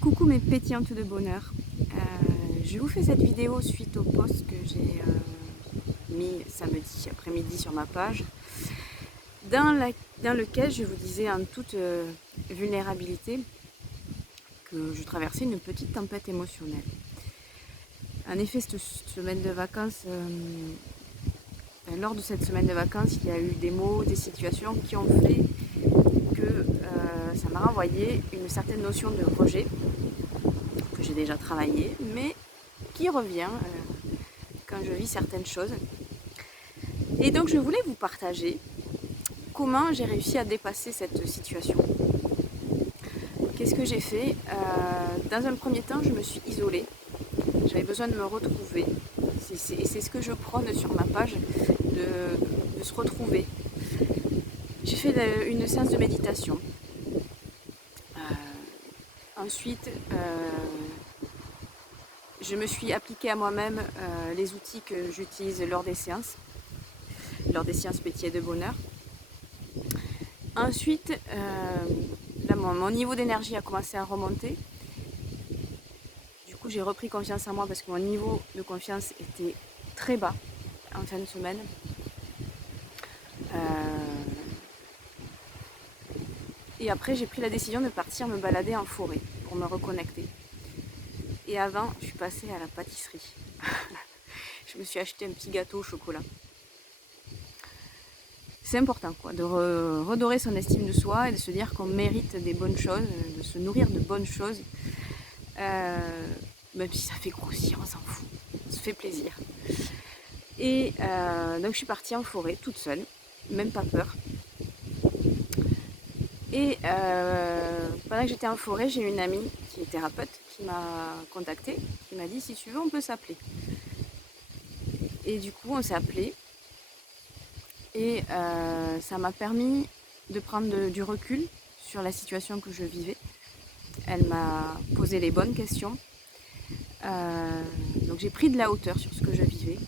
Coucou mes pétillantes de bonheur, je vous fais cette vidéo suite au post que j'ai mis samedi après-midi sur ma page dans lequel je vous disais en toute vulnérabilité que je traversais une petite tempête émotionnelle. En effet, cette semaine de vacances, lors de cette semaine de vacances, il y a eu des mots, des situations qui ont fait que ça m'a renvoyé une certaine notion de rejet que j'ai déjà travaillé, mais qui revient quand je vis certaines choses. Et donc je voulais vous partager comment j'ai réussi à dépasser cette situation. Qu'est-ce que j'ai fait? Dans un premier temps, je me suis isolée. J'avais besoin de me retrouver. C'est ce que je prône sur ma page, de se retrouver. J'ai fait une séance de méditation. Ensuite, je me suis appliquée à moi-même les outils que j'utilise lors des séances Pétillés de bonheur. Ensuite, là, mon niveau d'énergie a commencé à remonter. Du coup, j'ai repris confiance en moi parce que mon niveau de confiance était très bas en fin de semaine. Et après, j'ai pris la décision de partir me balader en forêt pour me reconnecter. Et avant, je suis passée à la pâtisserie. Je me suis acheté un petit gâteau au chocolat. C'est important de redorer son estime de soi et de se dire qu'on mérite des bonnes choses, de se nourrir de bonnes choses. Même si ça fait grossir, on s'en fout, ça se fait plaisir. Et donc je suis partie en forêt toute seule, même pas peur. Et pendant que j'étais en forêt, j'ai une amie qui est thérapeute qui m'a contactée, qui m'a dit si tu veux on peut s'appeler. Et du coup on s'est appelé et ça m'a permis de prendre du recul sur la situation que je vivais. Elle m'a posé les bonnes questions. Donc j'ai pris de la hauteur sur ce que je vivais,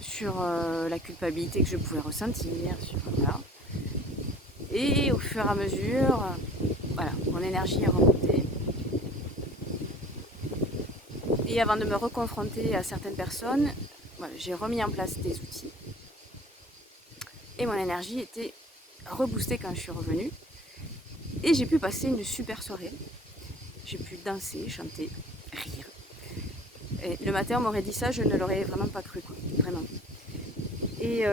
sur la culpabilité que je pouvais ressentir, voilà. Et au fur et à mesure, voilà, mon énergie est remontée. Et avant de me reconfronter à certaines personnes, voilà, j'ai remis en place des outils. Et mon énergie était reboostée quand je suis revenue. Et j'ai pu passer une super soirée. J'ai pu danser, chanter, rire. Et le matin, on m'aurait dit ça, je ne l'aurais vraiment pas cru, quoi. Vraiment. Et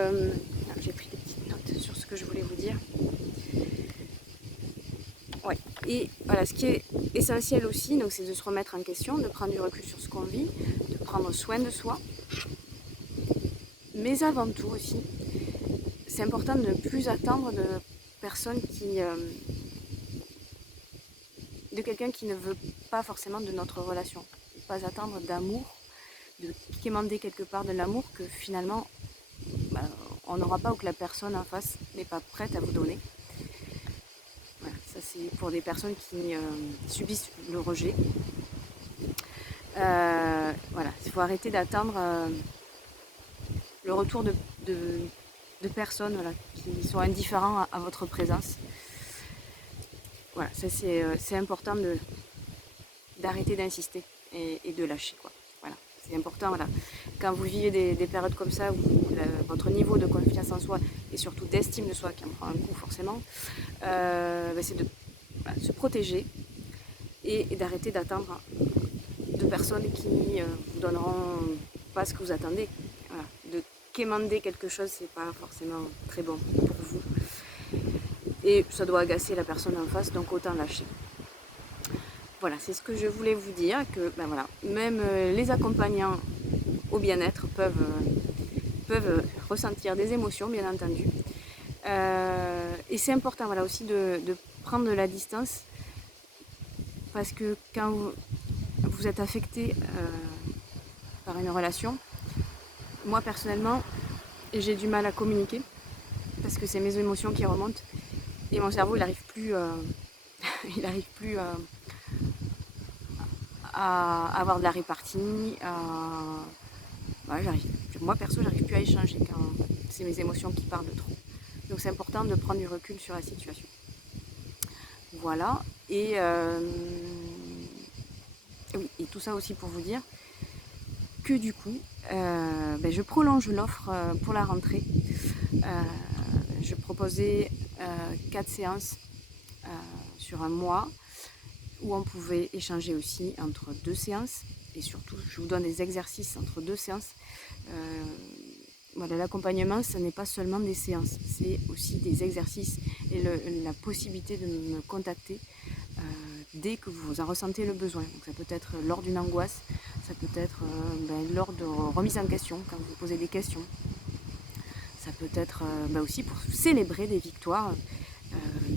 j'ai pris des petites notes sur ce que je voulais vous dire. Ouais. Et voilà, ce qui est essentiel aussi, donc, c'est de se remettre en question, de prendre du recul sur ce qu'on vit, de prendre soin de soi. Mais avant tout aussi, c'est important de ne plus attendre de personnes de quelqu'un qui ne veut pas forcément de notre relation. Pas attendre d'amour, de quémander quelque part de l'amour que finalement on n'aura pas ou que la personne en face n'est pas prête à vous donner. Voilà, ça c'est pour des personnes qui subissent le rejet. Voilà, il faut arrêter d'attendre le retour de personnes voilà, qui sont indifférents à votre présence. Voilà, ça c'est important d'arrêter d'insister et de lâcher, quoi. Voilà, c'est important. Voilà. Quand vous vivez des périodes comme ça où votre niveau de confiance en soi et surtout d'estime de soi qui en prend un coup forcément, c'est de se protéger et d'arrêter d'attendre de personnes qui vous donneront pas ce que vous attendez. Voilà. De quémander quelque chose, c'est pas forcément très bon pour vous. Et ça doit agacer la personne en face, donc autant lâcher. Voilà, c'est ce que je voulais vous dire, que voilà, même les accompagnants au bien-être peuvent ressentir des émotions, bien entendu. Et c'est important voilà, aussi de prendre de la distance, parce que quand vous êtes affecté par une relation, moi personnellement, j'ai du mal à communiquer, parce que c'est mes émotions qui remontent, et mon cerveau, il n'arrive plus, à avoir de la répartie. Moi perso, j'arrive plus à échanger quand c'est mes émotions qui parlent trop. Donc c'est important de prendre du recul sur la situation. Voilà, oui, et tout ça aussi pour vous dire que du coup, je prolonge l'offre pour la rentrée. Je proposais 4 séances sur un mois, où on pouvait échanger aussi entre 2 séances, et surtout je vous donne des exercices entre 2 séances. Voilà, l'accompagnement, ce n'est pas seulement des séances, c'est aussi des exercices et la possibilité de me contacter dès que vous en ressentez le besoin. Donc ça peut être lors d'une angoisse, ça peut être lors de remise en question, quand vous posez des questions. Ça peut être aussi pour célébrer des victoires,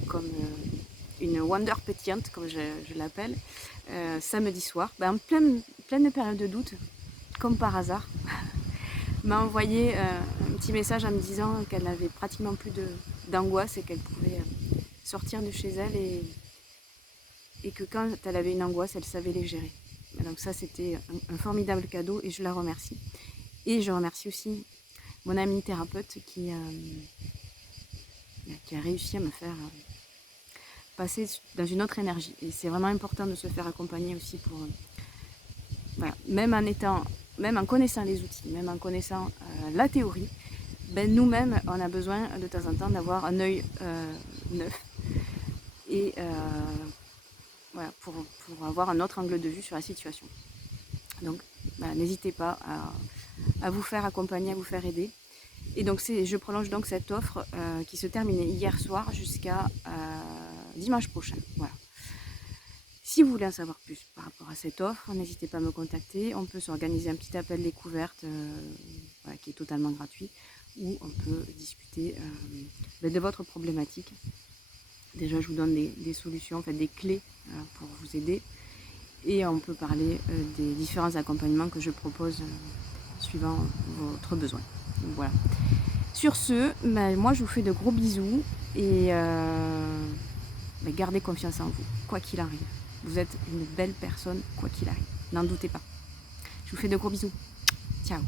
comme une Wonder pétillante, comme je l'appelle, samedi soir, en pleine période de doute, comme par hasard, m'a envoyé un petit message en me disant qu'elle n'avait pratiquement plus d'angoisse et qu'elle pouvait sortir de chez elle et que quand elle avait une angoisse, elle savait les gérer. Et donc ça, c'était un formidable cadeau et je la remercie. Et je remercie aussi mon amie thérapeute qui a réussi à me faire passer dans une autre énergie. Et c'est vraiment important de se faire accompagner aussi pour... voilà, même en connaissant les outils, même en connaissant la théorie, nous-mêmes, on a besoin de temps en temps d'avoir un œil neuf et voilà, pour avoir un autre angle de vue sur la situation. Donc, n'hésitez pas à vous faire accompagner, à vous faire aider. Et donc, je prolonge donc cette offre qui se terminait hier soir jusqu'à dimanche prochain. Voilà. Si vous voulez en savoir plus par rapport à cette offre, n'hésitez pas à me contacter. On peut s'organiser un petit appel découverte qui est totalement gratuit, où on peut discuter de votre problématique. Déjà, je vous donne des solutions, en fait, des clés pour vous aider. Et on peut parler des différents accompagnements que je propose suivant votre besoin. Donc, voilà. Sur ce, moi, je vous fais de gros bisous et gardez confiance en vous, quoi qu'il arrive. Vous êtes une belle personne, quoi qu'il arrive. N'en doutez pas. Je vous fais de gros bisous. Ciao.